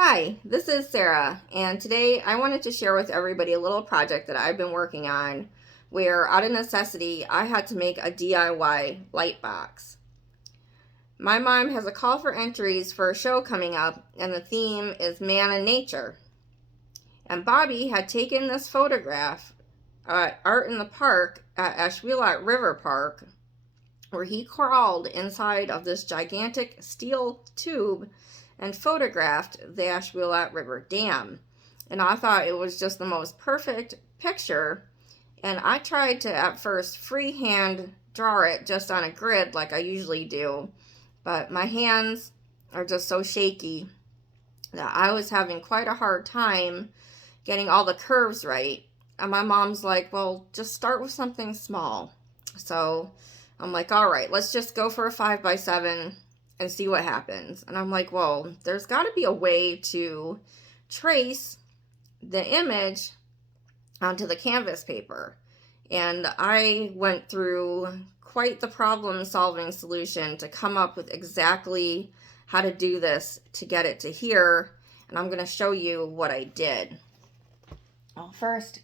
Hi, this is Sarah, and today I wanted to share with everybody a little project that I've been working on where, out of necessity, I had to make a DIY light box. My mom has a call for entries for a show coming up, and the theme is man and nature. And Bobby had taken this photograph at Art in the Park at Ashuelot River Park, where he crawled inside of this gigantic steel tube and photographed the Ashuelot River Dam. And I thought it was just the most perfect picture. And I tried to at first freehand draw it just on a grid like I usually do, but my hands are just so shaky that I was having quite a hard time getting all the curves right. And my mom's like, well, just start with something small. So I'm like, all right, let's just go for a 5x7 and see what happens. And I'm like, well, there's got to be a way to trace the image onto the canvas paper. And I went through quite the problem-solving solution to come up with exactly how to do this to get it to here. And I'm going to show you what I did. Well, first,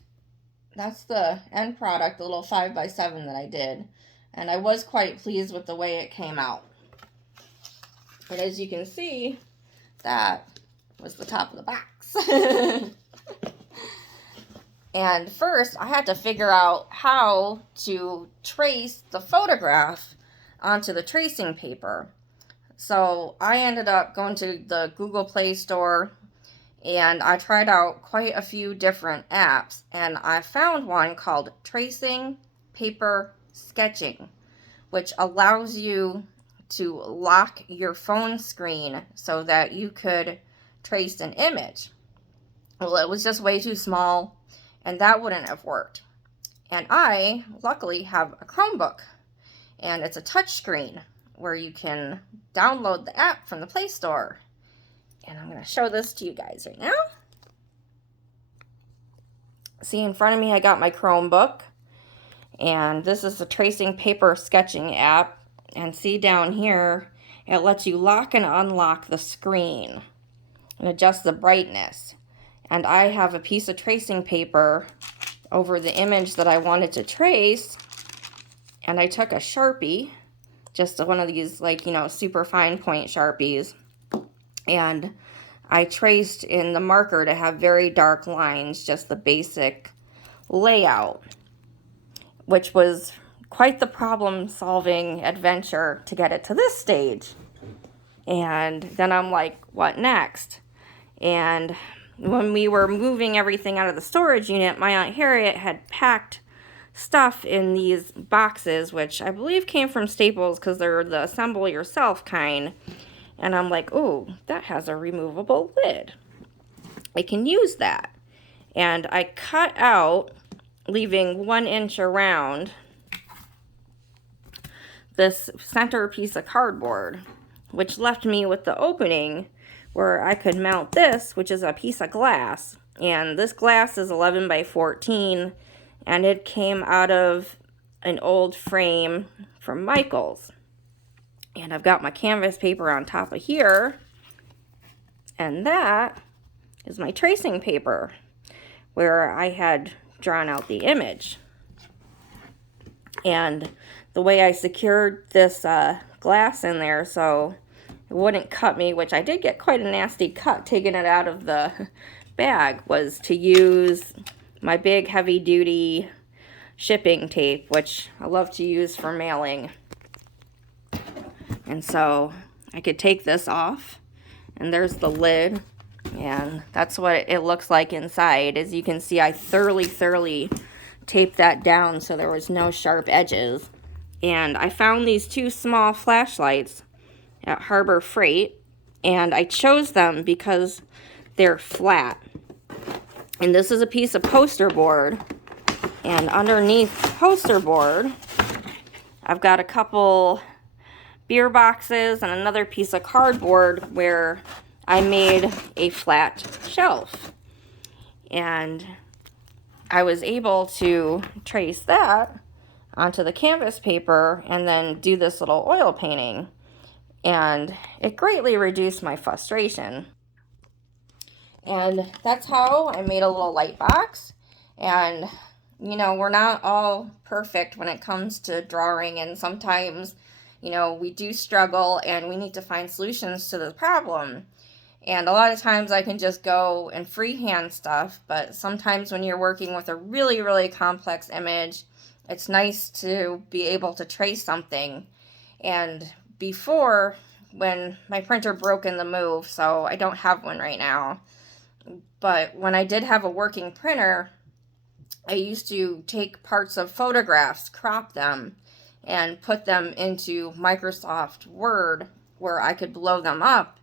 that's the end product, the little 5x7 that I did. And I was quite pleased with the way it came out. But as you can see, that was the top of the box. And first, I had to figure out how to trace the photograph onto the tracing paper. So I ended up going to the Google Play Store, and I tried out quite a few different apps, and I found one called Tracing Paper Sketching, which allows you to lock your phone screen so that you could trace an image. Well, it was just way too small, and that wouldn't have worked. And I, luckily, have a Chromebook, and it's a touch screen where you can download the app from the Play Store. And I'm going to show this to you guys right now. See, in front of me, I got my Chromebook, and this is the Tracing Paper Sketching app. And see down here, it lets you lock and unlock the screen and adjust the brightness. And I have a piece of tracing paper over the image that I wanted to trace, and I took a Sharpie, just one of these, like, super fine point Sharpies, and I traced in the marker to have very dark lines, just the basic layout, which was quite the problem-solving adventure to get it to this stage. And then I'm like, what next? And when we were moving everything out of the storage unit, my Aunt Harriet had packed stuff in these boxes, which I believe came from Staples because they're the assemble yourself kind. And I'm like, oh, that has a removable lid. I can use that. And I cut out, leaving 1 inch around, this center piece of cardboard, which left me with the opening where I could mount this, which is a piece of glass. And this glass is 11 by 14, and it came out of an old frame from Michael's. And I've got my canvas paper on top of here, and that is my tracing paper where I had drawn out the image. And the way I secured this glass in there so it wouldn't cut me, which I did get quite a nasty cut taking it out of the bag, was to use my big heavy-duty shipping tape, which I love to use for mailing. And so I could take this off, and there's the lid, and that's what it looks like inside. As you can see, I thoroughly taped that down so there was no sharp edges. And I found these 2 small flashlights at Harbor Freight, and I chose them because they're flat. And this is a piece of poster board, and underneath the poster board, I've got a couple beer boxes and another piece of cardboard where I made a flat shelf. And I was able to trace that onto the canvas paper and then do this little oil painting. And it greatly reduced my frustration. And that's how I made a little light box. And, you know, we're not all perfect when it comes to drawing, and sometimes, you know, we do struggle and we need to find solutions to the problem. And a lot of times I can just go and freehand stuff, but sometimes when you're working with a really, really complex image, it's nice to be able to trace something. And before, when my printer broke in the move, so I don't have one right now, but when I did have a working printer, I used to take parts of photographs, crop them, and put them into Microsoft Word where I could blow them up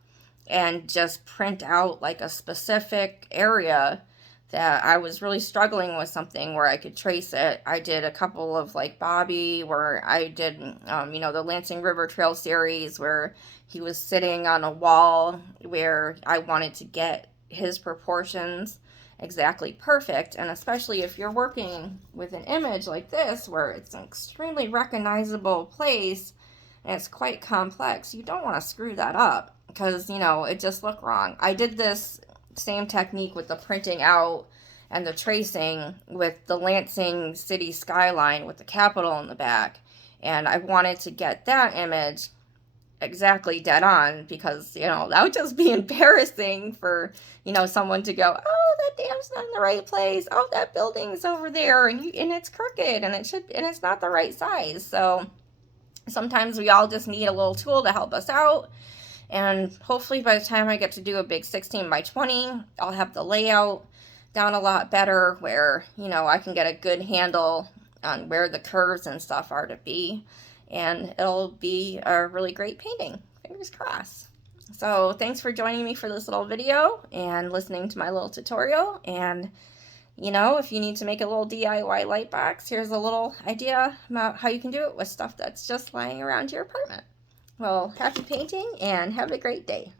and just print out like a specific area that I was really struggling with, something where I could trace it. I did a couple of like Bobby, where I did, you know, the Lansing River Trail series where he was sitting on a wall where I wanted to get his proportions exactly perfect. And especially if you're working with an image like this where it's an extremely recognizable place and it's quite complex, you don't want to screw that up because, you know, it just looked wrong. I did this same technique with the printing out and the tracing with the Lansing city skyline with the Capitol in the back, and I wanted to get that image exactly dead on because, you know, that would just be embarrassing for, you know, someone to go, oh, that dam's not in the right place, oh, that building's over there, and it's crooked, and it's not the right size. So sometimes we all just need a little tool to help us out. And hopefully by the time I get to do a big 16 by 20, I'll have the layout down a lot better where, you know, I can get a good handle on where the curves and stuff are to be. And it'll be a really great painting. Fingers crossed. So thanks for joining me for this little video and listening to my little tutorial. And, you know, if you need to make a little DIY light box, here's a little idea about how you can do it with stuff that's just lying around your apartment. Well, happy painting and have a great day.